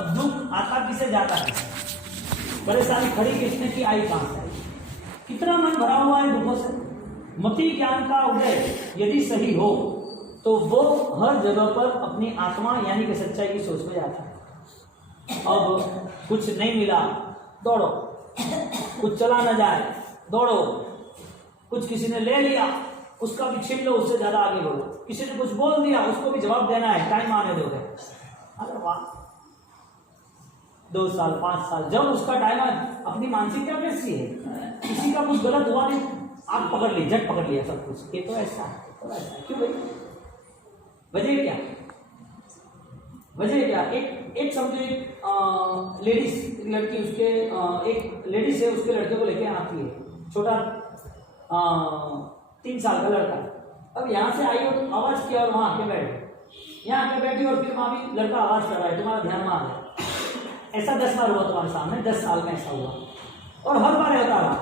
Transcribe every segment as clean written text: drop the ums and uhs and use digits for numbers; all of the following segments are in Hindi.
अब दुख आता किसे जाता है, परेशानी खड़ी किसने की, आई कहां से आई, कितना मन भरा हुआ है दुखों से। मति ज्ञान का उदय यदि सही हो तो वो हर जगह पर अपनी आत्मा यानी कि सच्चाई की सोच में जाता है। अब कुछ नहीं मिला दौड़ो, कुछ चला न जाए दौड़ो, कुछ किसी ने ले लिया उसका भी छीन लो, उससे ज्यादा आगे बढ़ो, किसी ने कुछ बोल दिया उसको भी जवाब देना है, टाइम आने दोगे। अरे वाह, 2 साल 5 साल जब उसका टाइम आए, अपनी मानसिकता कैसी है, किसी का कुछ गलत हुआ नहीं आप पकड़ ली, झट पकड़ लिया सब कुछ, ये तो ऐसा है, तो ऐसा है। क्यों भाई, वजह क्या, वजह क्या, एक समझो एक लेडीज, एक लड़की, उसके एक लेडीज है, उसके लड़के को लेके आती है, छोटा 3 साल का लड़का। अब यहाँ से आई और आवाज किया और वहां आके बैठ, यहाँ आके बैठी और फिर वहां भी लड़का आवाज कर रहा है, तुम्हारा ध्यान में आ गया। ऐसा 10 बार हुआ तुम्हारे सामने, 10 साल में ऐसा हुआ और हर बार होता रहा।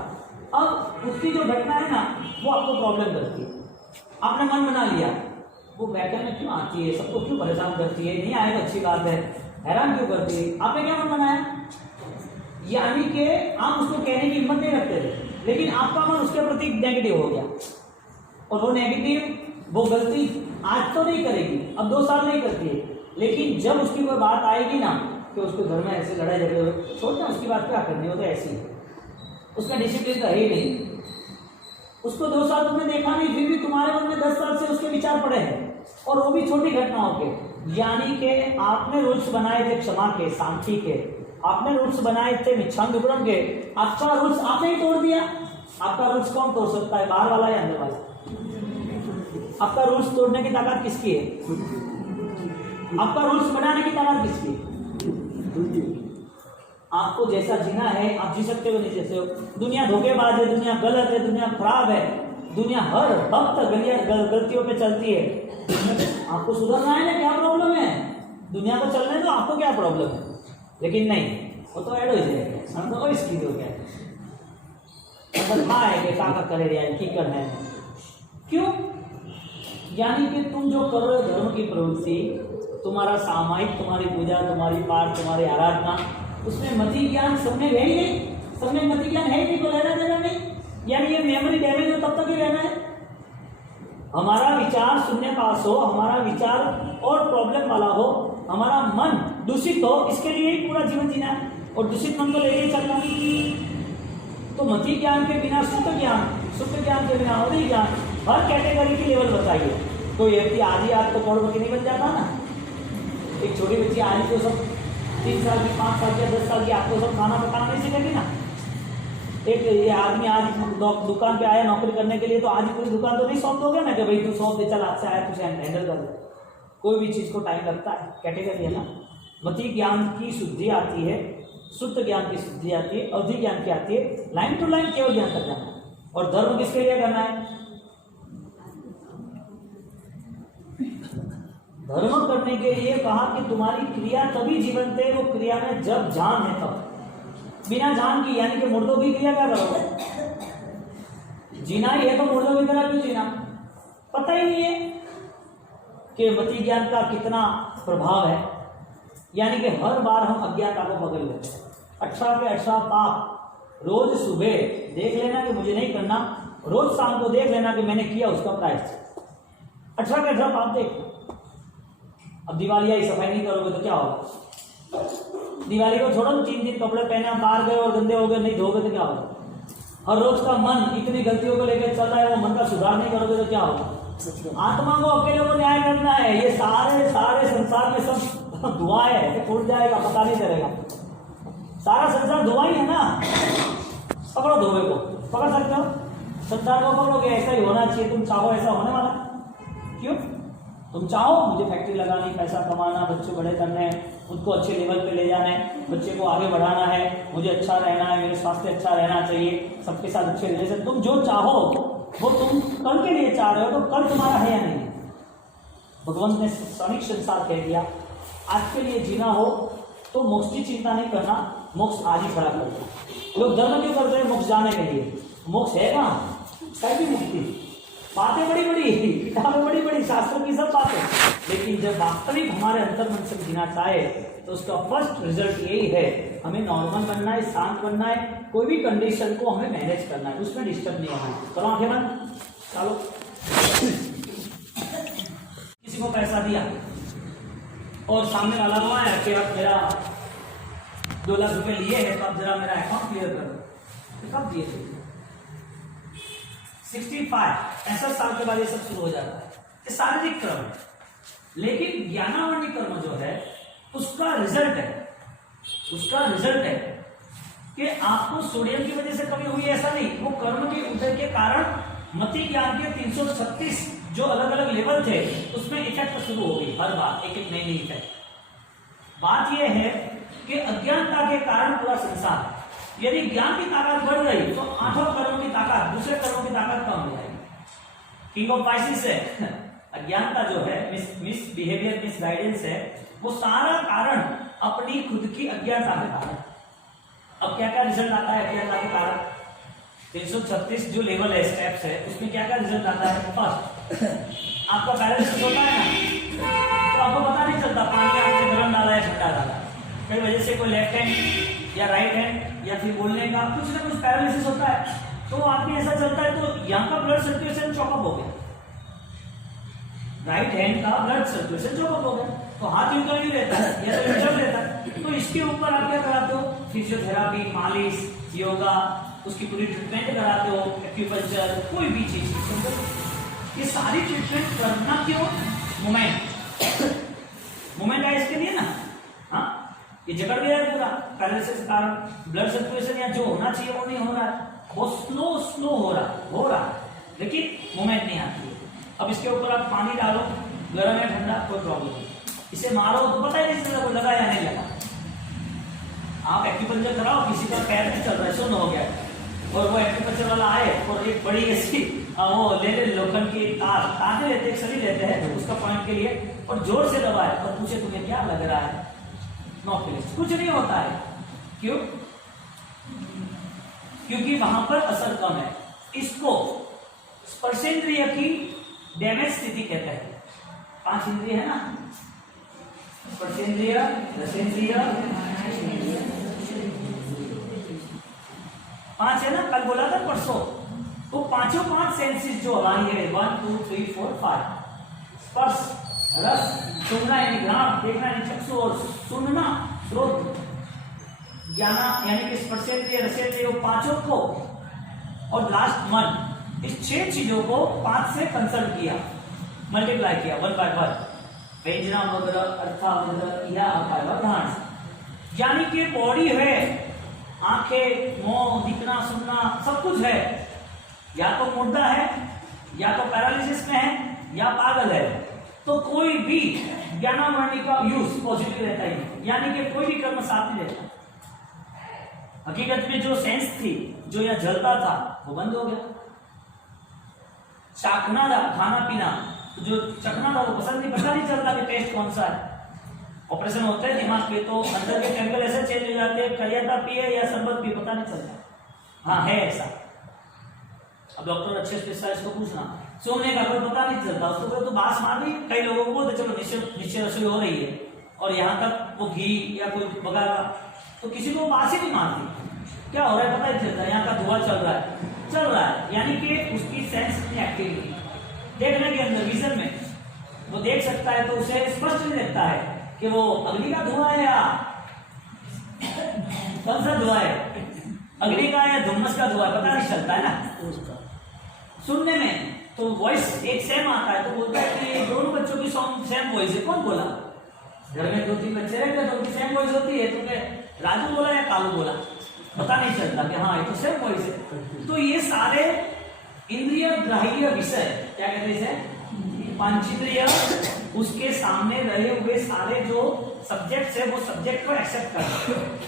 अब उसकी जो घटना है ना वो आपको प्रॉब्लम करती है, आपने मन बना लिया, वो बैठने में क्यों आती है, सबको क्यों परेशान करती है, नहीं आए तो अच्छी बात है, हैरान क्यों करती है, आपने क्या मन बनाया, यानी कि आप उसको कहने की हिम्मत नहीं रखते थे, लेकिन आपका मन उसके प्रति नेगेटिव हो गया और वो नेगेटिव, वो गलती आज तो नहीं करेगी, अब 2 साल नहीं करती है, लेकिन जब उसकी कोई बात आएगी ना कि उसके घर में ऐसे लड़ाई झगड़े हो, छोड़ना उसकी बात क्या करनी, हो तो ऐसी है, उसका डिसिप्लिन तो है ही नहीं, उसको 2 साल तुमने देखा नहीं, फिर भी तुम्हारे मन में 10 साल से उसके विचार पड़े हैं और वो भी छोटी घटनाओं के। यानी कि आपने रूल्स बनाए थे क्षमा के, शांति के, आपने रूल्स बनाए थे मिच्छांदुक्रम के, आपका रूल्स आपने ही तोड़ दिया। आपका रूल्स कौन तोड़ सकता है, बाहर वाला या अंदर वाला? आपका रूल्स तोड़ने की ताकत किसकी है? आपका रूल्स बनाने की ताकत किसकी है? आपको जैसा जीना है आप जी सकते हो, नहीं जैसे हो। दुनिया धोखेबाज है, दुनिया गलत है, दुनिया खराब है, दुनिया हर वक्त गलतियों पे चलती है। आपको सुधरना है ना, क्या प्रॉब्लम है? दुनिया को चलने दो, आपको क्या प्रॉब्लम है? लेकिन नहीं, वो तो ऐड हो जाएगा, हम तो इसकी हो गया है कि का करे यार की कर है। क्यों? यानी कि तुम जो कर रहे हो धर्म की प्रवृत्ति, तुम्हारा सामायिक, तुम्हारी पूजा, तुम्हारी पाठ, तुम्हारी आराधना, उसमें मति ज्ञान सब में है ही नहीं, सब में मति ज्ञान है ही नहीं, तो लेना देना नहीं। यानी ये मेमोरी डैमेज हो तब तक ही रहना है। हमारा विचार शून्य पास हो, हमारा विचार और प्रॉब्लम वाला हो, हमारा मन दूषित हो, इसके लिए ही पूरा जीवन जीना है और दूषित मन को लेके ही चलना। तो मति ज्ञान के बिना शुद्ध ज्ञान के बिना अवधि ज्ञान, हर कैटेगरी की लेवल बताइए। कोई व्यक्ति आधी आज तो करोड़पति नहीं बन जाता ना। एक छोटी बच्ची आज तो सब 3 साल की, 5 साल की, 10 साल की, आपको सब खाना पकाना नहीं सीखेगी ना। एक ये आदमी आज दुकान पे आया नौकरी करने के लिए, तो आज ही पूरी दुकान तो नहीं सौंप दोगे ना कि भाई तू सौंप दे, चल आज से आया तुझे हैंडल कर दे। कोई भी चीज को टाइम लगता है, कैटेगरी है ना। मति ज्ञान की शुद्धि आती है, शुद्ध ज्ञान की शुद्धि आती है, अवधि ज्ञान की आती है, लाइन टू लाइन केवल ज्ञान तक जाना है। और धर्म किसके लिए करना है? धर्म करने के लिए कहा कि तुम्हारी क्रिया तभी जीवंत है, वो क्रिया में जब जान है तब। बिना जान की यानी कि मुर्दों की क्रिया क्या करोगे? जीना ही है तो मुर्दों की तरह क्यों जीना? पता ही नहीं है कि मति ज्ञान का कितना प्रभाव है। यानी कि हर बार हम अज्ञानता को पकड़ लेते हैं। 18 के 18 पाप रोज सुबह देख लेना कि मुझे नहीं करना, रोज शाम को देख लेना कि मैंने किया, उसका प्रायश्चित। 18 के 18 पाप देख। अब दिवाली आई, सफाई नहीं करोगे तो क्या होगा? दिवाली को छोड़ो, 3 दिन कपड़े पहने बाहर गए और गंदे हो गए, नहीं धोगे तो क्या होगा? हर रोज का मन इतनी गलतियों को लेकर चल रहा है, वो मन का सुधार नहीं करोगे तो क्या होगा? आत्मा को अकेले को न्याय करना है। ये सारे संसार में सब धुआं है, तो फूट जाएगा, पता नहीं चलेगा। सारा संसार धुआं ही है ना। पकड़ो धोवे को, पकड़ सकते हो? संसार को पकड़ोगे, ऐसा ही होना चाहिए, तुम चाहो ऐसा होने वाला। क्यों? तुम चाहो मुझे फैक्ट्री लगानी, पैसा कमाना, बच्चे बड़े करने हैं, उनको अच्छे लेवल पे ले जाना है, बच्चे को आगे बढ़ाना है, मुझे अच्छा रहना है, मेरे स्वास्थ्य अच्छा रहना चाहिए, सबके साथ अच्छे रिलेशन, तुम जो चाहो वो तुम कल के लिए चाह रहे हो, तो कल तुम्हारा है या नहीं? भगवंत ने क्षणिक संसार कह दिया। आज के लिए जीना हो तो मोक्ष की चिंता नहीं करना, मोक्ष आज ही खड़ा कर दो। लोग धर्म क्यों करते हैं? मोक्ष जाने के लिए। मोक्ष है कहाँ? कैसी मुक्ति? बातें बड़ी बड़ी, किताबें बड़ी बड़ी, शास्त्रों की सब बातें, लेकिन जब वास्तविक हमारे अंतर मन से जीना चाहे तो उसका फर्स्ट रिजल्ट यही है, हमें नॉर्मल बनना है, शांत बनना है, कोई भी कंडीशन को हमें मैनेज करना है, उसमें डिस्टर्ब नहीं होना है। करो आंखें बंद, चलो। किसी को पैसा दिया और सामने वाला को आया कि आप मेरा 2 लाख रुपए लिए हैं तो आप जरा मेरा अकाउंट क्लियर कर दो, तो कब दिए थे? 65 65 साल के बाद ये सब शुरू हो जाता है, ये शारीरिक कर्म है। लेकिन ज्ञानावर्णी कर्म जो है उसका रिजल्ट है कि आपको सोडियम की वजह से कमी हुई, ऐसा नहीं, वो कर्म के उदय के कारण मति ज्ञान के 336 जो अलग अलग लेवल थे उसमें इफेक्ट शुरू हो गई, हर बार एक एक नई इफेक्ट। बात यह है कि अज्ञानता के कारण पूरा संसार, यदि ज्ञान की ताकत बढ़ गई तो 8 कर्मों की ताकत, दूसरे कर्मों की ताकत कम हो जाएगी। किंग ऑफ पाइसेस है अज्ञानता जो है, मिस बिहेवियर, मिस गाइडेंस है, वो सारा कारण अपनी खुद की अज्ञानता के कारण। अब क्या क्या रिजल्ट आता है अज्ञानता के कारण? 336 जो लेवल है, स्टेप्स है, उसमें क्या क्या रिजल्ट आता है? फर्स्ट, आपका पैरालिसिस होता है ना, तो आपको पता नहीं चलता पानी आपने गरम डाला है ठंडा डाला, कई वजह से कोई लेफ्ट हैंड या राइट हैंड या फिर बोलने का कुछ ना कुछ पैरालिसिस होता है, तो आदमी ऐसा चलता है तो यहाँ का ब्लड सर्कुलेशन चौकअप हो गया, राइट हैंड का ब्लड सर्कुलेशन चौकअप हो गया, तो हाथ यूं नहीं रहता है या तो चल रहता है। तो इसके ऊपर आप क्या कराते हो? फिजियोथेरापी, मालिश, योगा, उसकी पूरी ट्रीटमेंट कराते हो, एक्यूपंक्चर, कोई भी चीज, ये सारी ट्रीटमेंट करना क्यों? मोमेंट है इसके लिए ना। हाँ, ये जकड़ गया है पूरा पैरालिसिस कारण, ब्लड सर्कुलेशन या जो होना चाहिए वो नहीं हो रहा है, वो स्लो हो रहा है, लेकिन मोमेंट नहीं आती है। अब इसके ऊपर आप पानी डालो, गर्म है ठंडा, कोई प्रॉब्लम नहीं, इसे मारो तो पता ही नहीं चलेगा वो लगा या नहीं लगा। आप एक्यूपंक्चर कराओ, किसी का पैर नहीं चल रहा है, सुन्न हो गया, और वो एक्यूपंक्चर वाला आए और एक बड़ी ऐसी वो ले लोखंड की तार लेते, सभी लेते हैं उसका पॉइंट के लिए, और जोर से दबाए और पूछे तुम्हें क्या लग रहा है? नो फिनिश, कुछ नहीं होता है। क्यों? क्योंकि वहां पर असर कम है। इसको स्पर्शेंद्रिय की डैमेज स्थिति कहते हैं। 5 इंद्रिय है ना, स्पर्शेंद्रिय, रसेंद्रिय, 5 है ना, कल बोला था परसों, तो पांचों 5 सेंसेस जो हमारी है, 1 2 3 4 5, स्पर्श, रस, सुनना यानी घ्राण, देखना यानी चक्षु, और सुनना श्रोत्र, ज्ञाना यानी कि स्पर्शेंद्रिय, रसेंद्रिय, पांचों को, और लास्ट मन, इस 6 चीजों को 5 से कंसल्ट किया, मल्टीप्लाई किया 1 बाय 1, व्यंजना वगैरह, अर्था वगैरह, या अपाय, यानी कि बॉडी है, आंखें, मुंह, दिखना, सुनना, सब कुछ है, या तो मुर्दा है, या तो पैरालिसिस में है, या पागल है, तो कोई भी ज्ञानावर्णी का यूज पॉजिटिव रहता ही नहीं, यानी कि कोई भी कर्म साथ नहीं रहता। हकीकत में जो सेंस थी, जो यहाँ जलता था, वो बंद हो गया। चाखना था, खाना पीना, जो चखना था वो पसंद नहीं, पता नहीं चलता कि टेस्ट कौन सा है। ऑपरेशन होते हैं दिमाग पे तो अंदर के केमिकल ऐसे चेंज हो जाते हैं, करियता पिए या शरबत पिए पता नहीं चलता। हाँ है ऐसा। अब डॉक्टर अच्छे स्पेशलिस्ट को पूछना, सोने का कोई पता नहीं चलता, उसको तो बास मार दी, कई लोगों को बोलते चलो नीचे रसोई हो रही है और यहाँ तक वो घी या कोई बगागा, तो किसी को बास ही नहीं मारती, क्या हो रहा है पता नहीं चलता, यहाँ का धुआं चल रहा है, यानी कि उसकी सेंस इतनी एक्टिव नहीं। देखने के अंदर विजन में वो देख सकता है तो उसे स्पष्ट नहीं लगता है कि वो अग्नि का धुआं है या कौन सा धुआं है, अग्नि का या धुम्मस का धुआं, पता नहीं चलता है ना। सुनने में तो वॉइस एक सेम आता है, तो बोलता है कि दोनों बच्चों की सेम वॉइस है, कौन बोला? घर में 2-3 बच्चे रहते हैं तो उनकी सेम वॉइस होती है, तो राजू बोला या कालू बोला, पता नहीं चलता कि हाँ ये तो सेम वॉइस है। तो ये सारे इंद्रिय ग्राह्य विषय, क्या कहते हैं इसे, पंचेंद्रिय, उसके सामने रहे हुए सारे जो सब्जेक्ट्स है वो सब्जेक्ट को एक्सेप्ट करना,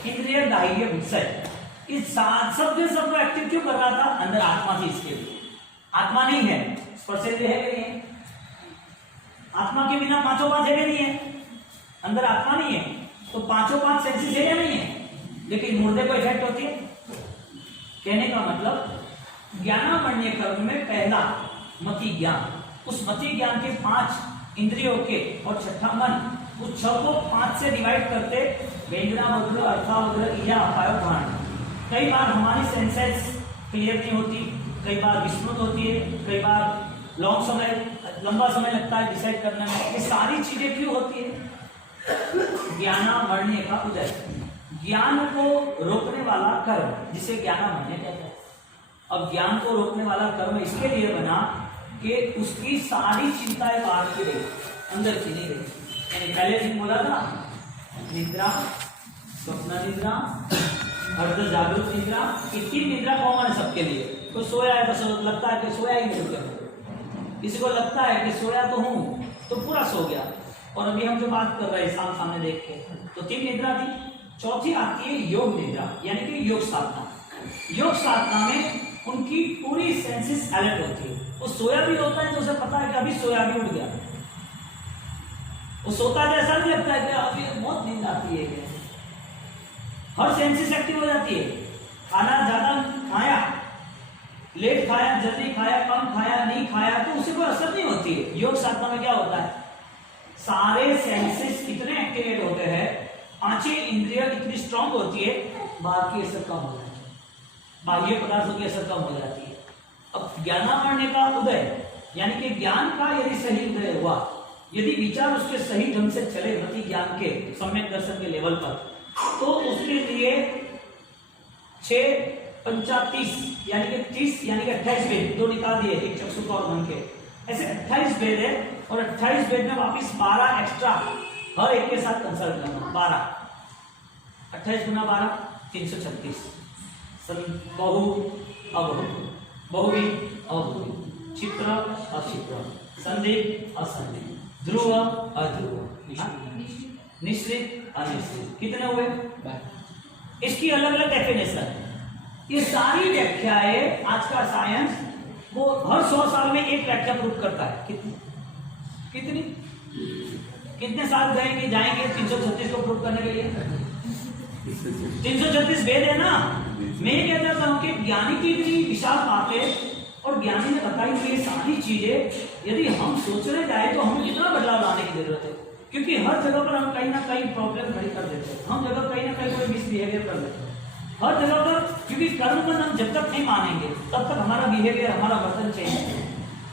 इंद्रिय ग्राह्य विषय, इस सब के सब को एक्टिव क्यों कर रहा था? अंदर आत्मा थी, इसके लिए आत्मा नहीं है, स्पर्शेंद्रिय है कि नहीं है? आत्मा के बिना 5 है नहीं है, अंदर आत्मा नहीं है, तो 5 सेंसेस है या नहीं है, लेकिन मुर्दे को इफेक्ट होती है। कहने का मतलब ज्ञानावर्ण्य कर्म में पहला मति ज्ञान, उस मति ज्ञान के 5 इंद्रियों के और छठा मन, उस 6 को 5 से डिवाइड करते वेदनामग्र, अर्थामग्र, इया, अपायो, प्राण। कई बार हमारी सेंसेस क्लियर नहीं होती, कई बार विस्मृत होती है, कई बार लंबा समय लगता है डिसाइड करने में। ये सारी चीजें क्यों होती है? ज्ञानामरण्य का उदय, ज्ञान को रोकने वाला कर्म, जिसे ज्ञानामरण्य कहते हैं। अब ज्ञान को रोकने वाला कर्म इसके लिए बना कि उसकी सारी चिंताएं बाहर की रही, अंदर की नहीं रही। यानी पहले दिन बोला था निद्रा, स्वप्न निद्रा, अर्ध जागृत निद्रा, ये 3 निद्रा कॉमन है सबके लिए। तो सोया है तो लगता है कि सोया ही नहीं, किसी को लगता है कि सोया तो हूं तो पूरा सो गया। और अभी हम जो बात कर रहे हैं सामने देख के, तो 3 निद्रा थी। चौथी आती है योग निद्रा, यानी कि योग साधना। योग साधना में उनकी पूरी सेंसेस अलर्ट होती है। वो सोया भी होता है तो उसे पता है कि अभी सोया, भी उठ गया। वो सोता है ऐसा नहीं लगता है कि अभी बहुत नींद आती है। हर सेंसेस एक्टिव हो जाती है। खाना ज्यादा खाया, लेट खाया, जल्दी खाया, कम खाया, नहीं खाया, तो उसे कोई असर नहीं होती है। योग साधना में क्या होता है, सारे सेंसेस इतने एक्टिवेट होते हैं, 5 इंद्रिय इतनी स्ट्रांग होती है, बाकी असर कम हो जाती है, बाह्य पदार्थों की असर कम हो जाती है। अब ज्ञानामरण्य का उदय, यानी कि ज्ञान का यदि सही उदय हुआ, यदि विचार उसके सही ढंग से चले मति ज्ञान के सम्यक दर्शन के लेवल पर, तो उसके लिए 6 5 30 यानी कि 30 यानी कि 28 वेद दो निकाल दिए, एक चक्षु का और मन के, ऐसे 28 वेद है। और 28 वेद में वापिस 12 एक्स्ट्रा हर एक के साथ कंसल्ट करना। 12 28 गुना 12 336। बहु अबहु, बहुवी अबहुवी, क्षिप्र अक्षिप्र, संधि असंधि, ध्रुव अध्रुव, निश्चित अनिश्चित। कितने हुए? इसकी अलग अलग डेफिनेशन है। ये सारी व्याख्याएं आज का साइंस वो हर 100 साल में एक व्याख्या प्रूव करता है। कितनी कितने साल जाएंगे 336 को प्रूव करने के लिए? 336 वेद है ना। मैं ये कहता हूं कि ज्ञानी की इतनी विशाल बातें और ज्ञानी ने बताई हुई सारी चीजें यदि हम सोचने जाए तो हमें कितना बदलाव लाने की जरूरत है। क्योंकि हर जगह पर हम कहीं ना कहीं प्रॉब्लम खड़ी कर देते हैं, हम जगह कहीं ना कहीं कोई मिसबिहेवियर कर देते हैं हर जगह पर। क्योंकि कर्म को हम जब तक नहीं मानेंगे तब तक हमारा बिहेवियर, हमारा वर्तन चेंज,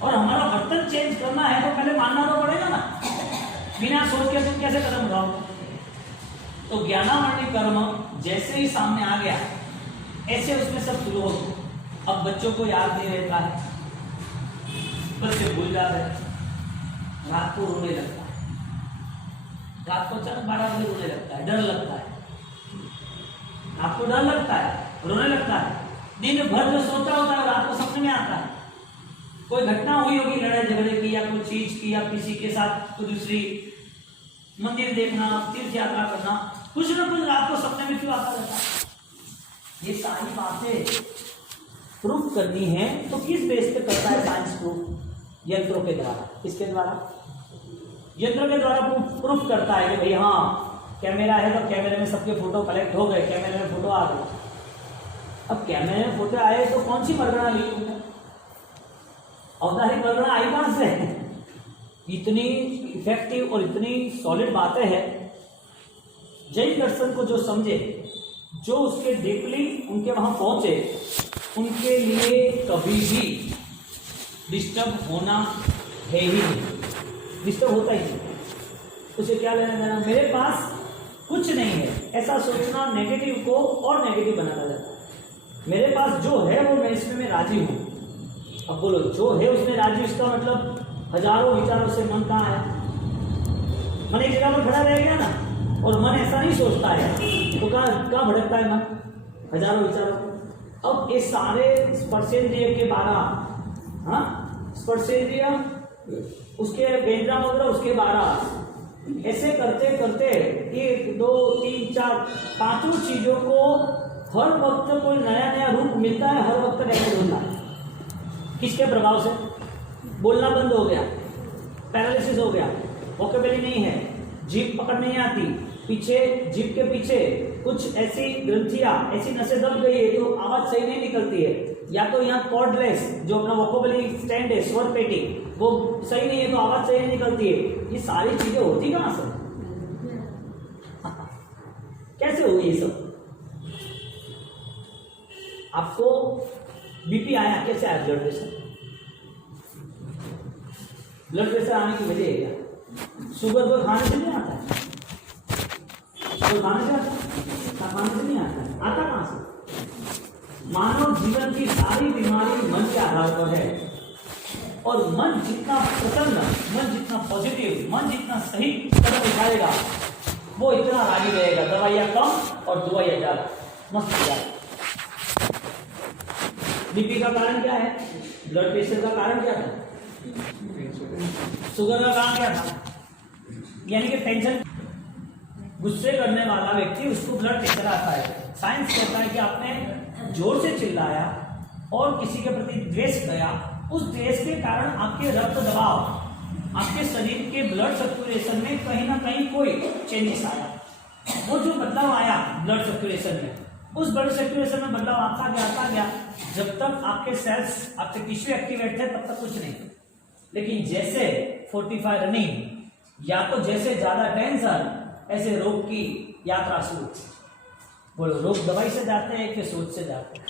और हमारा वर्तन चेंज करना है तो पहले मानना तो पड़ेगा ना। बिना सोच के तुम कैसे कदम उठाओ? तो ज्ञानामरण्य कर्म जैसे ही सामने आ गया, ऐसे उसमें सब शुरू हो गया। अब बच्चों को याद नहीं रहता है, बच्चे भूल जाते हैं, रात को रोने लगता है, रात को अचानक 12 बजे रोने लगता है, डर लगता है, आपको डर लगता है, रोने लगता है। दिन भर जो सोता होता है रात को सपने में आता है। कोई घटना हुई होगी, लड़ाई झगड़े की या कोई चीज की या किसी के साथ कोई दूसरी, मंदिर देखना, तीर्थ यात्रा करना, कुछ ना कुछ रात को सपने में क्यों आता रहता है। ये सारी बातें प्रूफ करनी है तो किस बेस पे करता है साइंस प्रूफ? यंत्रों के द्वारा। किसके द्वारा? यंत्र के द्वारा प्रूफ करता है कि भाई हाँ कैमरा है तो कैमरे में सबके फोटो कलेक्ट हो गए, कैमरे में फोटो आ गए। अब कैमरे में फोटो आए तो कौन सी परगना ली तुमने? औदारी परगना आई कहां से? इतनी इफेक्टिव और इतनी सॉलिड बातें हैं। जैन दर्शन को जो समझे, जो उसके डीपली उनके वहां पहुंचे, उनके लिए कभी भी डिस्टर्ब होना है ही नहीं, डिस्टर्ब होता ही नहीं। उसे क्या लेना देना, मेरे पास कुछ नहीं है, ऐसा सोचना नेगेटिव को और नेगेटिव बनाता जाता है। मेरे पास जो है वो मैं इसमें मैं राजी हूं। अब बोलो जो है उसमें राजी, इसका मतलब हजारों विचारों से मन कहाँ है? मन एक जगह पर खड़ा रह गया ना, और मन ऐसा नहीं सोचता है तो कहाँ भटकता है मन? हजारों विचारों। अब ये सारे स्पर्शेंद्रिय के 12, हाँ स्पर्शेंद्रिय, उसके वेदना वगैरह उसके 12, ऐसे करते करते 1 2 3 4 5 चीजों को हर वक्त कोई नया नया रूप मिलता है, हर वक्त डेवलप होता है। किसके प्रभाव से? बोलना बंद हो गया, पैरालिसिस हो गया, वोकेबुलरी नहीं है, जीभ पकड़ नहीं आती, पीछे जीभ के पीछे कुछ ऐसी ग्रंथियां, ऐसी नसें दब गई है तो आवाज सही नहीं निकलती है, या तो यहाँ कॉर्डलेस जो अपना वोकैबुलरी स्टैंड है, स्वर पेटी, वो सही नहीं है तो आवाज सही नहीं निकलती है। ये सारी चीजें होती कहाँ से? कैसे हुई ये सब? आपको बीपी आया, कैसे आया? Blood pressure. ब्लड प्रेशर आने की वजह है क्या? शुगर तो खाने से नहीं आता है, तो खाने से आता है, खाने से नहीं आता है, आता कहाँ से? मानव जीवन की सारी बीमारी मन के आधार पर है। और मन जितना प्रसन्न, मन जितना पॉजिटिव, मन जितना सही कदम उठाएगा, वो इतना राजी रहेगा। दवाइयाँ कम और दवाइयाँ ज्यादा, मस्त ज्यादा। बीपी का कारण क्या है? ब्लड प्रेशर का कारण क्या था? शुगर का कारण क्या था? यानी कि टेंशन। गुस्से करने वाला व्यक्ति, उसको ब्लड प्रेशर आता है। साइंस कहता है कि आपने जोर से चिल्लाया और किसी के प्रति द्वेष किया, उस द्वेष के कारण आपके रक्त दबाव, आपके शरीर के ब्लड सर्कुलेशन में कहीं ना कहीं कोई चेंजेस आया। वो जो बदलाव आया ब्लड सर्कुलेशन में, उस ब्लड सर्कुलेशन में बदलाव आता गया। जब तक आपके सेल्स, आपके टिश्यू एक्टिवेट थे, तब तक कुछ नहीं। लेकिन जैसे 45 रनिंग या तो जैसे ज्यादा टेंशन, ऐसे रोग की यात्रा शुरू। बोलो, रोग दवाई से जाते हैं कि सोच से जाते हैं?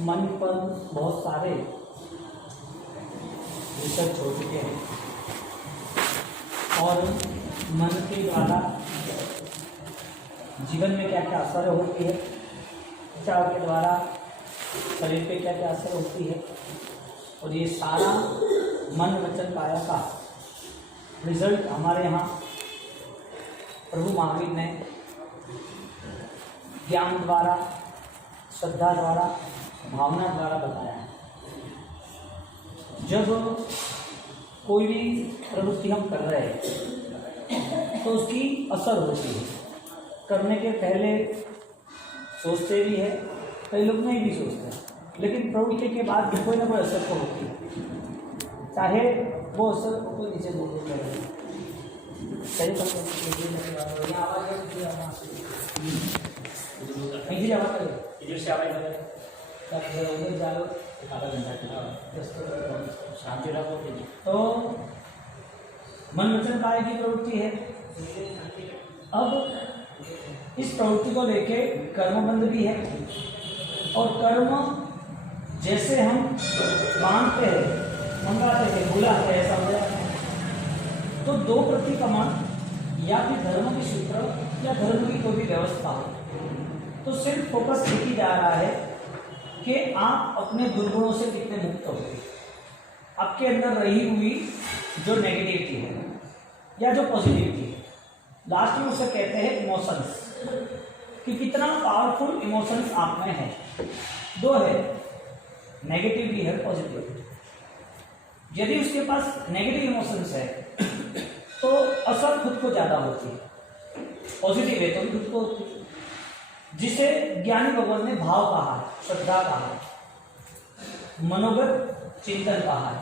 मन पर बहुत सारे रिसर्च हो चुके हैं और मन के द्वारा जीवन में क्या क्या असर होती है, विचार के द्वारा शरीर पे क्या क्या असर होती है, और ये सारा मन वचन काया का रिजल्ट हमारे यहाँ प्रभु महावीर ने ज्ञान द्वारा, श्रद्धा द्वारा, भावना द्वारा बताया है। जब कोई भी प्रवृत्ति हम कर रहे हैं तो उसकी असर होती है। करने के पहले सोचते भी है, कई लोग नहीं भी सोचते हैं, लेकिन प्रवृत्ति के बाद भी कोई ना कोई असर तो होती है, चाहे वो असर कोई नीचे बोल करे। तो मन वचन काय की प्रवृत्ति है। अब इस प्रवृत्ति को लेके कर्मबंध भी है, और कर्म जैसे हम मांगते हैं, मंगाते हैं, बुलाते हैं, समझाते हैं, तो दो प्रति का मन या फिर धर्म की सूत्र या धर्म की कोई भी व्यवस्था हो, तो सिर्फ फोकस एक ही जा रहा है कि आप अपने दुर्गुणों से कितने मुक्त हो, आपके अंदर रही हुई जो नेगेटिविटी है या जो पॉजिटिविटी है। लास्ट में उसे कहते हैं इमोशंस, कि कितना पावरफुल इमोशंस आप में है। दो है, नेगेटिव भी है, पॉजिटिव भी। यदि उसके पास नेगेटिव इमोशंस है तो असर खुद को ज्यादा होती है, पॉजिटिव है तो खुद को होती है, जिसे ज्ञानी भगवान ने भाव कहा है, श्रद्धा कहा है, मनोगत चिंतन कहा है।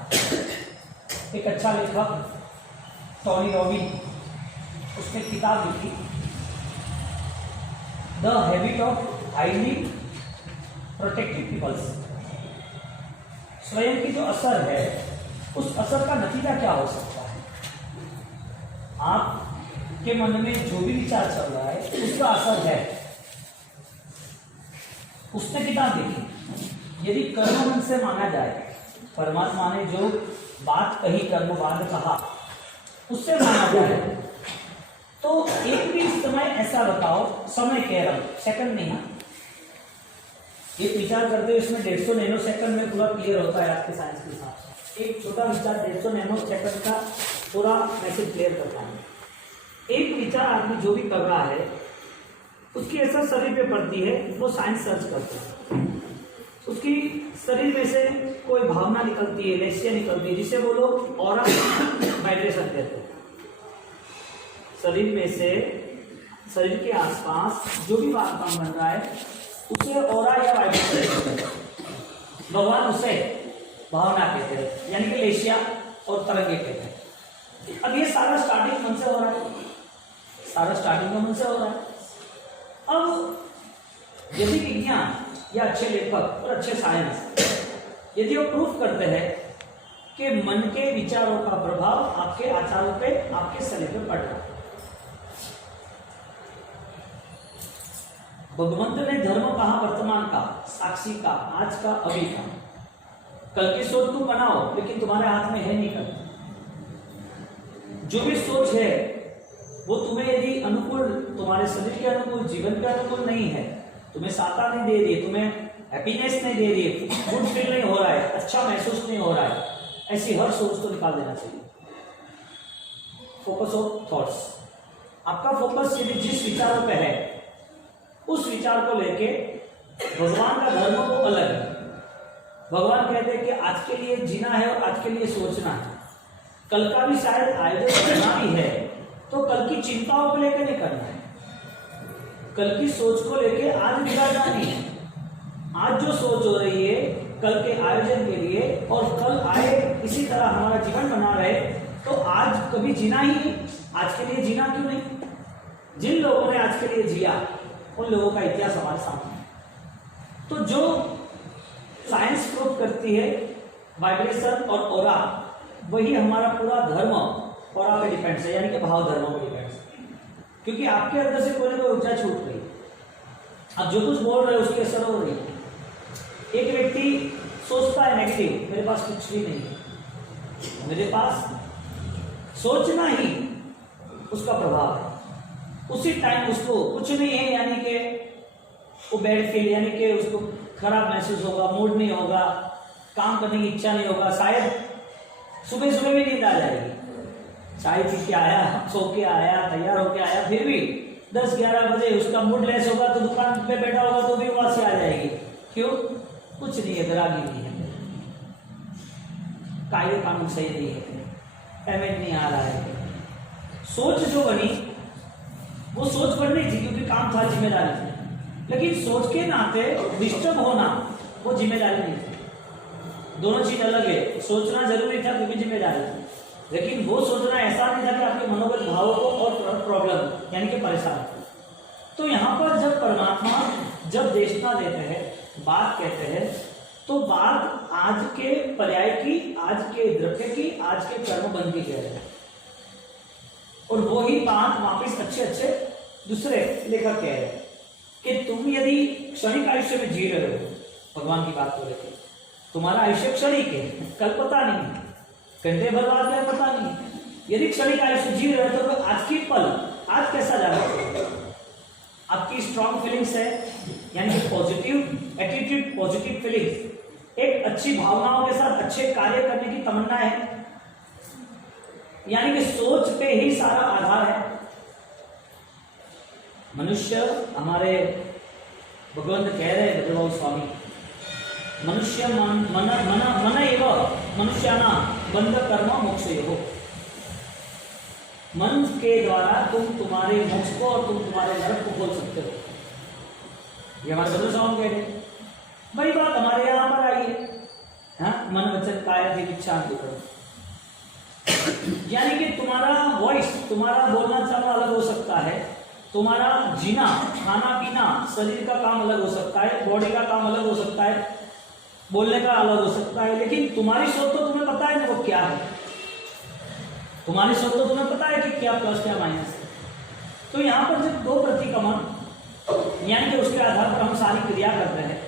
एक अच्छा लेखक टॉनी रॉबिन, उसने किताब लिखी the habit of highly protective peoples. स्वयं की जो असर है, उस असर का नतीजा क्या हो सकता है? आपके मन में जो भी विचार चल रहा है उसका असर है। उसने किताब लिखी, यदि कर्म मन से माना जाए, परमात्मा ने जो बात कही, कर्मवाद कहा, उससे माना जाए, तो एक भी समय ऐसा बताओ, समय कह रहा हूं, सेकंड नहीं। एक विचार करते हुए इसमें 150 नैनो सेकंड में पूरा क्लियर होता है आपके साइंस के हिसाब से। एक छोटा विचार 150 नैनो सेकंड का पूरा मैसेज क्लियर करता है। एक विचार आदमी जो भी कर रहा है, उसकी असर शरीर पे पड़ती है, वो साइंस सर्च करते हैं। उसकी शरीर में से कोई भावना निकलती है, लेसिया निकलती है, जिसे वो लोग ऑरा वाइब्रेशन कहते हैं। शरीर में से, शरीर के आसपास जो भी वातावरण बन रहा है, उसे ऑरा या वाइब्रेशन कहते हैं। भगवान उसे भावना कहते हैं, यानी कि लेशिया और तरंगे कहते हैं। अब ये सारा स्टार्टिंग मन से हो रहा है, सारा स्टार्टिंग मन से हो रहा है। अब यदि विज्ञान या अच्छे लेखक और अच्छे साइंस यदि वो प्रूफ करते हैं कि मन के विचारों का प्रभाव आपके आचारों पे, आपके शरीर पे पड़ रहा है। भगवंत ने धर्म कहा वर्तमान का, साक्षी का, आज का, अभी का। कल की सोच तुम बनाओ, लेकिन तुम्हारे हाथ में है नहीं कल। जो भी सोच है वो तुम्हें यदि अनुकूल, तुम्हारे शरीर के अनुकूल, जीवन के अनुकूल नहीं है, तुम्हें साता नहीं दे रही, तुम्हें हैप्पीनेस नहीं दे रही है, गुड फील नहीं हो रहा है, अच्छा महसूस नहीं हो रहा है, ऐसी हर सोच को निकाल देना चाहिए। फोकस ऑफ थॉट्स, आपका फोकस यदि जिस विचारों पे है उस विचार को लेके भगवान का धर्म को अलग है। भगवान कहते हैं कि आज के लिए जीना है और आज के लिए सोचना है। कल का भी शायद आयोजन करना भी है, तो कल की चिंताओं को लेकर नहीं करना है, कल की सोच को लेके आज बिगाड़ना नहीं है। आज जो सोच हो रही है कल के आयोजन के लिए, और कल आए इसी तरह हमारा जीवन बना रहे, तो आज कभी जीना ही, आज के लिए जीना क्यों नहीं? जिन लोगों ने आज के लिए जिया उन लोगों का इतिहास हमारे सामने है। तो जो साइंस प्रूव करती है वाइब्रेशन और ऑरा, वही हमारा पूरा धर्म ऑरा पे डिपेंड्स है, यानी कि भाव धर्म पे डिपेंड्स है। क्योंकि आपके अंदर से कोई ना कोई ऊर्जा छूट रही है, आप जो कुछ बोल रहे हो उसकी असर हो रही है। एक व्यक्ति सोचता है नेगेटिव, मेरे पास कुछ भी नहीं है, मेरे पास सोचना ही उसका प्रभाव है, उसी टाइम उसको कुछ नहीं है, यानी कि वो बैड फील, यानी कि उसको खराब महसूस होगा, मूड नहीं होगा, काम करने की इच्छा नहीं होगा, शायद सुबह सुबह भी नींद आ जाएगी, चाय पी के आया, सो के आया, तैयार होके आया, फिर भी 10-11 बजे उसका मूड लेस होगा तो दुकान पे बैठा होगा तो भी वहां से आ जाएगी। क्यों? कुछ नहीं है, ग्राहकी नहीं है, कायदे कानून सही नहीं है, पेमेंट नहीं आ रहा है। सोच जो बनी वो सोच बननी थी क्योंकि काम था, जिम्मेदारी थी, लेकिन सोच के नाते डिस्टर्ब होना वो जिम्मेदारी नहीं थी। दोनों चीज अलग है, सोचना जरूरी था क्योंकि जिम्मेदारी थी, लेकिन वो सोचना ऐसा नहीं था कि आपके मनोगत भावों को और प्रॉब्लम यानी कि परेशान। तो यहाँ पर जब परमात्मा जब देशना देते हैं, बात कहते हैं, तो बात आज के पर्याय की, आज के द्रव्य की, आज के कर्म बंद की कह रहे हैं, और वो ही बात वापिस अच्छे दूसरे लेखक कह रहे हैं कि तुम यदि क्षणिक आयुष्य में जी रहे हो, भगवान की बात को लेकर, तुम्हारा आयुष्य क्षणिक है, कल पता नहीं, घंटे भर बाद क्या पता नहीं। यदि क्षणिक आयुष्य जी रहे हो तो आज की पल, आज कैसा जा रहा है, आपकी स्ट्रॉन्ग फीलिंग्स है, यानी कि पॉजिटिव एटीट्यूड, पॉजिटिव फीलिंग्स, एक अच्छी भावनाओं के साथ अच्छे कार्य करने की तमन्ना है, यानी कि सोच पे ही सारा आधार है। मनुष्य, हमारे भगवंत कह रहे हैं भद्रभाव स्वामी, मनुष्य मन एव मनुष्याना बंध कर्म मोक्ष हो। मन के द्वारा तुम तुम्हारे मोक्ष को और तुम तुम्हारे नरक को खोल सकते हो, ये हमारे भद्र स्वामी कह रहे। बड़ी बात हमारे यहाँ पर आई है, हाँ, मन वचन काया इच्छा करो, यानी कि तुम्हारा वॉइस, तुम्हारा बोलना चालना अलग हो सकता है, तुम्हारा जीना, खाना पीना, शरीर का काम अलग हो सकता है, बॉडी का काम अलग हो सकता है, बोलने का अलग हो सकता है, लेकिन तुम्हारी सोच तो तुम्हें पता है ना वो क्या है, तुम्हारी सोच तो तुम्हें पता है कि क्या प्लस क्या माइनस है। तो यहाँ पर जब दो प्रतिक्रमण, यानी कि उसके आधार पर हम सारी क्रिया करते हैं,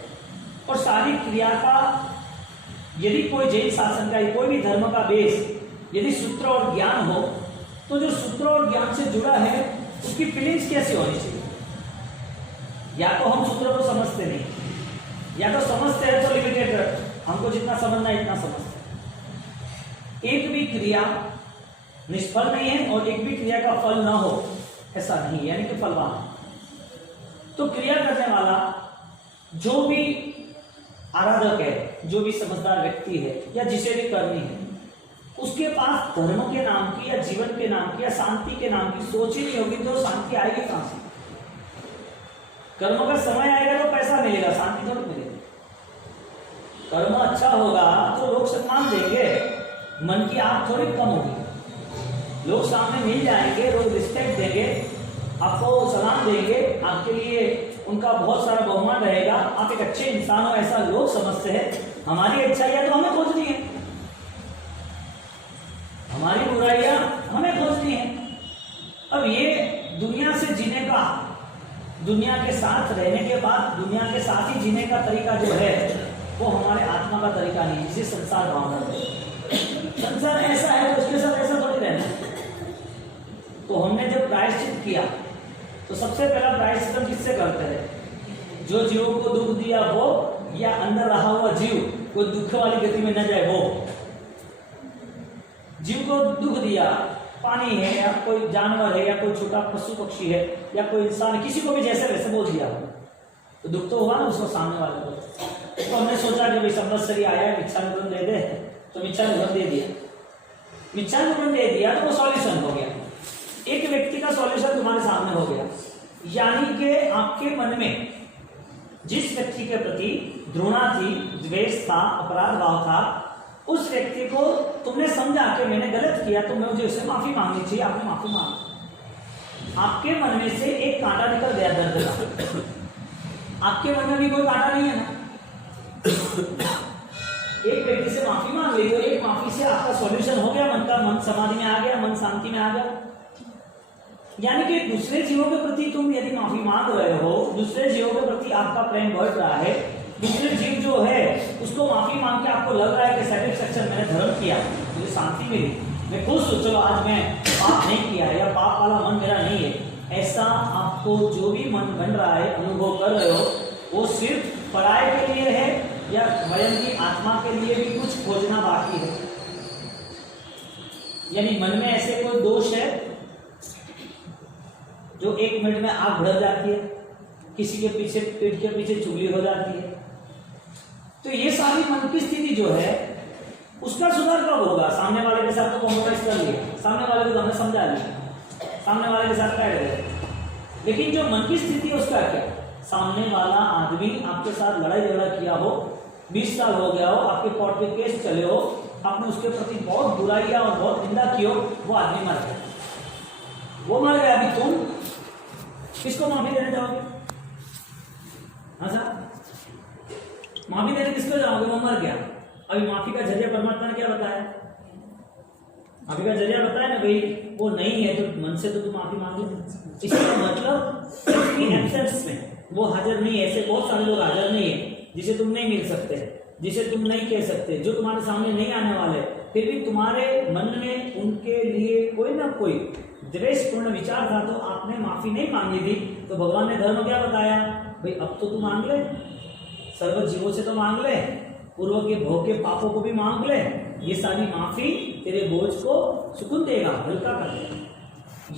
और सारी क्रिया का यदि कोई जैन शासन का, कोई भी धर्म का बेस यदि सूत्र और ज्ञान हो, तो जो सूत्र और ज्ञान से जुड़ा है उसकी फीलिंग्स कैसी होनी चाहिए। या तो हम सूत्र को समझते नहीं, या तो समझते हैं तो लिमिटेड, हमको जितना समझना है इतना समझते हैं। एक भी क्रिया निष्फल नहीं है और एक भी क्रिया का फल ना हो ऐसा नहीं, यानी कि फलवान। तो क्रिया करने वाला जो भी आराधक है, जो भी समझदार व्यक्ति है, या जिसे भी करनी है, उसके पास धर्म के नाम की या जीवन के नाम की या शांति के नाम की सोच ही नहीं होगी, तो शांति आएगी कहां से? कर्म का समय आएगा तो पैसा मिलेगा, शांति जरूर मिलेगी। कर्म अच्छा होगा तो लोग सम्मान देंगे, मन की आग थोड़ी कम होगी। लोग सामने मिल जाएंगे, लोग रिस्पेक्ट देंगे, आपको सलाम देंगे, आपके लिए उनका बहुत सारा बहुमान रहेगा, आप एक अच्छे इंसान हो ऐसा लोग समझते हैं। हमारी अच्छाइयां तो हमें खोजनी है, हमारी बुराइयां हमें खोजनी है। अब ये दुनिया से जीने का, दुनिया के साथ रहने के बाद दुनिया के साथ ही जीने का तरीका जो है वो हमारे आत्मा का तरीका नहीं, जिसे संसार भावना है। संसार ऐसा है तो उसके साथ ऐसा थोड़ी रहना। तो हमने जब प्रायश्चित किया तो सबसे पहला प्रायश्चित हम किससे करते हैं? जो जीव को दुख दिया वो, या अंदर रहा हुआ जीव कोई दुख वाली गति में न जाए वो। जीव को दुख दिया, पानी है या कोई जानवर है या कोई छोटा पशु पक्षी है या कोई इंसान है, किसी को भी जैसे वैसे बोल दिया तो दुख तो हुआ ना उसको, सामने वाले को। तो हमने सोचा कि भाई संवत्सरी आया है, मिच्छानुकरण दे दे, तो मिच्छानुकरण दे दिया। मिच्छानुकरण दे दिया तो वो सॉल्यूशन हो गया, एक व्यक्ति का सॉल्यूशन तुम्हारे सामने हो गया। यानी कि आपके मन में जिस व्यक्ति के प्रति घृणा थी, द्वेष था, अपराध भाव था, उस व्यक्ति को तुमने समझा कि मैंने गलत किया तो मुझे उससे माफी मांगनी चाहिए, आपने माफी मांगी। आपके मन में से एक कांटा निकल गया दर्द का। आपके मन में भी कोई कांटा नहीं है ना। एक व्यक्ति से माफी मांग ली तो एक माफी से आपका सॉल्यूशन हो गया, मन का, मन समाधि में आ गया, मन शांति में आ गया। यानी कि दूसरे जीवों के प्रति तुम यदि माफी मांग रहे हो, दूसरे जीवों के प्रति आपका प्रेम बढ़ रहा है, दूसरे जीव जो है उसको माफी मांग के आपको लग रहा है कि सेटिस्फेक्शन, मैंने धर्म किया, मुझे शांति मिली, मैं खुश हूं, चलो आज मैं पाप नहीं किया या पाप वाला मन मेरा नहीं है, ऐसा आपको जो भी मन बन रहा है, अनुभव कर रहे हो, वो सिर्फ पराये के लिए है या स्वयं की आत्मा के लिए भी कुछ खोजना बाकी है? यानी मन में ऐसे कोई दोष है जो एक मिनट में आग भड़क जाती है, किसी के पीछे, पीठ के पीछे चुगली हो जाती है, तो ये सारी मन की स्थिति जो है उसका सुधार कब होगा? सामने वाले के साथ तो कॉम्प्रोमाइज कर लिया, सामने वाले को तो हमने समझा लिया, सामने वाले के साथ बैठ गए, लेकिन जो मन की स्थिति है उसका क्या? सामने वाला आदमी आपके साथ लड़ाई झगड़ा किया हो, 20 साल हो गया हो, आपके कोर्ट के केस चले हो, आपने उसके प्रति बहुत बुराइयां और बहुत निंदा की हो, वो आदमी मर गया, वो मर गया, अभी तुम किसको माफी देने जाओगे? हाँ साहब, माफी देने किसको जाओगे? वो मर गया। अभी माफी का जरिया परमात्मा ने क्या बताया? माफी का जरिया बताया ना भाई, वो नहीं है तो मन से तो तुम माफी मांग लो। इसका मतलब उसकी एब्सेंस में वो हाजिर नहीं है। ऐसे बहुत सारे लोग हाजिर नहीं है जिसे तुम नहीं मिल सकते, जिसे तुम नहीं कह सकते, जो तुम्हारे सामने नहीं आने वाले, फिर भी तुम्हारे मन में उनके लिए कोई ना कोई द्वेषपूर्ण विचार था, तो आपने माफी नहीं मांगी थी, तो भगवान ने धर्म क्या बताया? भाई अब तो तू मांग ले, सर्व जीवों से तो मांग ले, पूर्व के भोग के पापों को भी मांग ले, ये सारी माफी तेरे बोझ को सुकून देगा, हल्का कर देगा।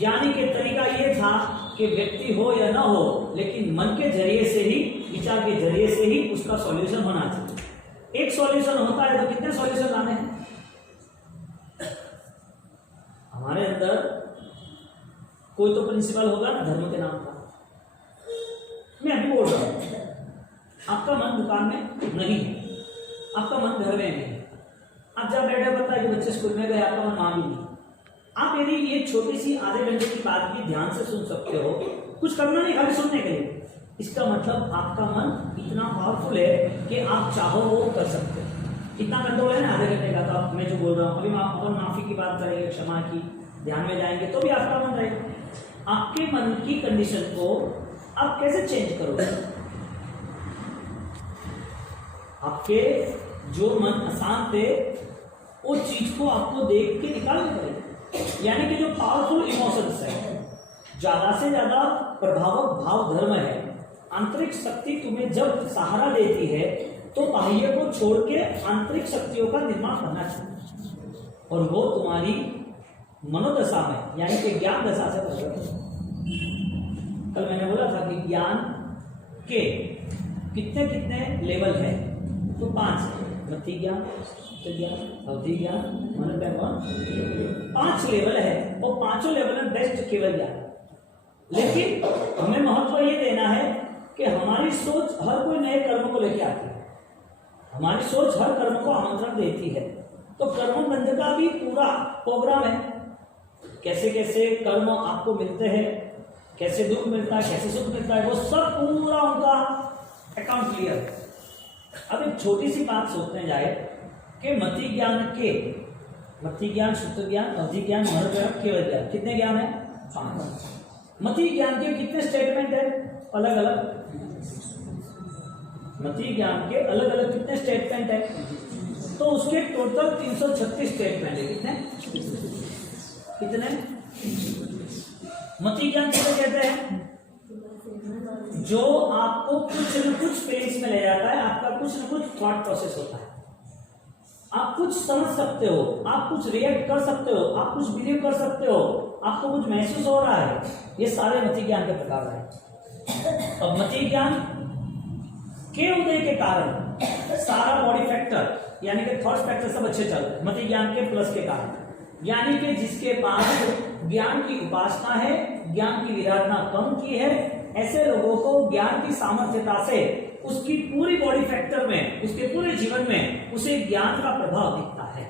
यानी कि तरीका ये था कि व्यक्ति हो या ना हो, लेकिन मन के जरिए से ही, विचार के जरिए से ही उसका सॉल्यूशन होना चाहिए। एक सॉल्यूशन होता है तो कितने सॉल्यूशन लाने हैं? हमारे अंदर कोई तो प्रिंसिपल होगा ना धर्म के नाम का। मैं अभी बोल रहा हूं, आपका मन दुकान में नहीं है, आपका मन घर में नहीं है, आप जब बैठे पता है कि बच्चे स्कूल में गए, आपका मन वहां भी नहीं। आप यदि ये छोटी सी आधे घंटे की बात भी ध्यान से सुन सकते हो, कुछ करना नहीं, खाली सुनने के लिए, इसका मतलब आपका मन इतना पावरफुल है कि आप चाहो वो कर सकते हो। कितना कंट्रोल है ना आधे घंटे का? तो आप, मैं जो बोल रहा हूँ अभी, मैं अपन माफी की बात करेंगे, क्षमा की, ध्यान में जाएंगे, तो भी आपका मन रहेगा। आपके मन की कंडीशन को आप कैसे चेंज करोगे? आपके जो मन अशांत है उस चीज को आपको देख के निकालना पड़ेगा। यानी कि जो पावरफुल इमोशंस है, ज्यादा से ज्यादा प्रभावक भाव धर्म है, आंतरिक शक्ति तुम्हें जब सहारा देती है तो बाह्य को छोड़ के आंतरिक शक्तियों का निर्माण करना चाहिए, और वो तुम्हारी मनोदशा में, यानी कि ज्ञान दशा से प्रकट है। कल मैंने बोला था कि ज्ञान के कितने कितने लेवल है, तो 5 है। मति ज्ञान, ज्ञान, अवधि ज्ञान, मन ज्ञान, 5 लेवल है, और 5 लेवल में बेस्ट केवल ज्ञान। लेकिन हमें महत्व ये देना है कि हमारी सोच हर कोई नए कर्म को लेकर आती है, हमारी सोच हर कर्म को आमंत्रण देती है। तो कर्म बंध का भी पूरा प्रोग्राम है, कैसे कैसे कर्म आपको मिलते हैं, कैसे दुख मिलता है, कैसे सुख मिलता है, वो सब पूरा उनका अकाउंट क्लियर है। अब एक छोटी सी बात सोचने जाए कि मति ज्ञान, शुद्ध ज्ञान, अवधि ज्ञान, महर ज्ञान, केवल ज्ञान, कितने ज्ञान है? 5। मति ज्ञान के कितने स्टेटमेंट है? अलग अलग। मति ज्ञान के अलग अलग कितने स्टेटमेंट है? तो उसके टोटल 336 स्टेटमेंट है। कितने? मति ज्ञान किसे कहते हैं? जो आपको कुछ न कुछ पेज में ले जाता है, आपका कुछ न कुछ थॉट प्रोसेस होता है, आप कुछ समझ सकते हो, आप कुछ रिएक्ट कर सकते हो, आप कुछ बिलीव कर सकते हो, आपको कुछ महसूस हो रहा है, ये सारे मति ज्ञान के प्रकार हैं। अब मति ज्ञान के उदय के कारण सारा बॉडी फैक्टर यानी कि थॉट फैक्टर सब अच्छे चल रहे हैं, मति ज्ञान के प्लस के कारण। यानी कि जिसके पास ज्ञान की उपासना है, ज्ञान की विराधना कम की है, ऐसे लोगों को ज्ञान की सामर्थ्यता से उसकी पूरी बॉडी फैक्टर में, उसके पूरे जीवन में उसे ज्ञान का प्रभाव दिखता है।